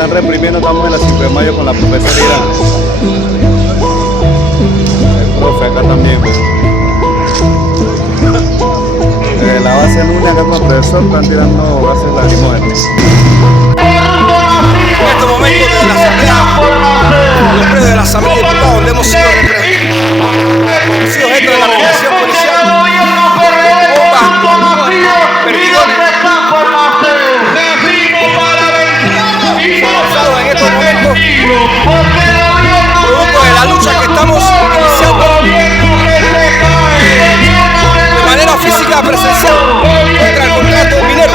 están reprimiendo, estamos en la 5 de mayo con la profesora Irán. El profe acá también. La base Luna acá con el profesor están tirando gases lacrimógenos. En estos momentos de la asamblea, los predios de la asamblea de diputados, donde hemos sido objeto de la represión policial, bombas, perdigones, forzados en estos momentos, producto de la lucha que estamos iniciando de manera física presencial contra el contrato minero.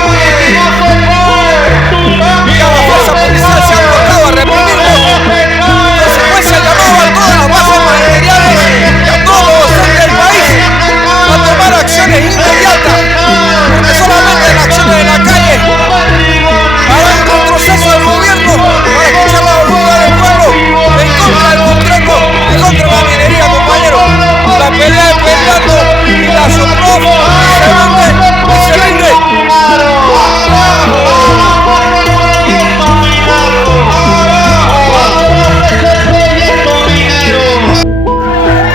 Ya la fuerza policial se ha colocado a reprimirnos. Consecuencia el llamado a todas las bases materiales y a todos los docentes del país a tomar acciones inmediatas, porque solamente las acciones en la calle harán un retroceso del gobierno para escuchar la voluntad del pueblo en contra del contrato y contra la minería, compañeros. La pelea es peleando y la SOPROF se rinde.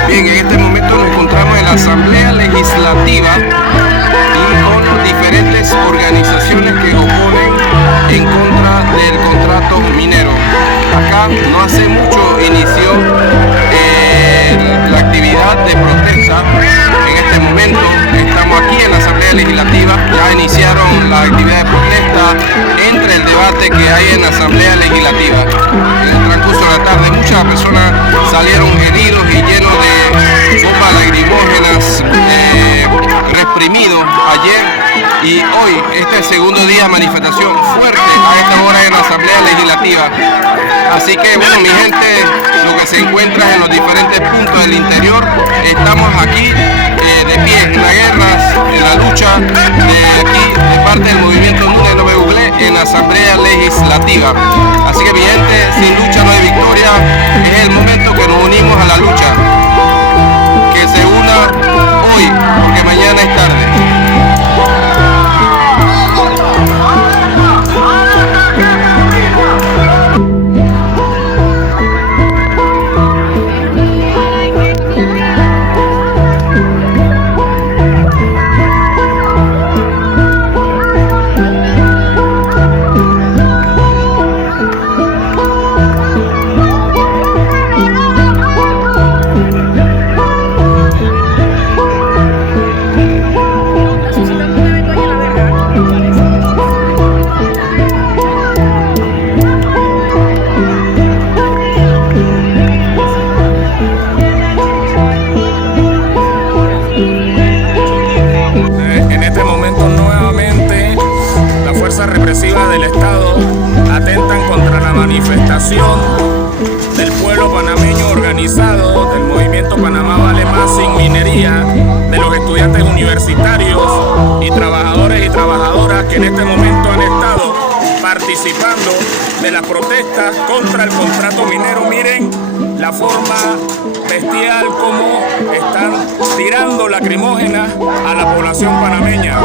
Bien, en este momento nos encontramos en la Asamblea Legislativa y con diferentes organizaciones que oponen en contra del contrato minero. Acá no hace mucho inició la actividad de protesta. En este momento estamos aquí en la Asamblea Legislativa, ya iniciaron la actividad de protesta entre el debate que hay en la Asamblea Legislativa. En el transcurso de la tarde muchas personas salieron heridos y llenos de bombas lacrimógenas, reprimidos ayer y hoy. Este es el segundo día de manifestación fuerte a esta hora en la Asamblea Legislativa. Así que bueno, mi gente, lo que se encuentra en los diferentes puntos del interior, estamos aquí de pie en la guerra, en la lucha de aquí, de parte del movimiento Luna No Me Google en la Asamblea Legislativa. Así que mi gente, sin lucha no hay victoria, es el momento que nos unimos a la lucha. Que se una hoy, porque mañana es tarde. Represivas del Estado atentan contra la manifestación del pueblo panameño organizado, del movimiento Panamá Vale Más Sin Minería, de los estudiantes universitarios y trabajadores y trabajadoras que en este momento han estado participando de las protestas contra el contrato minero. Miren la forma bestial como están tirando lacrimógenas a la población panameña.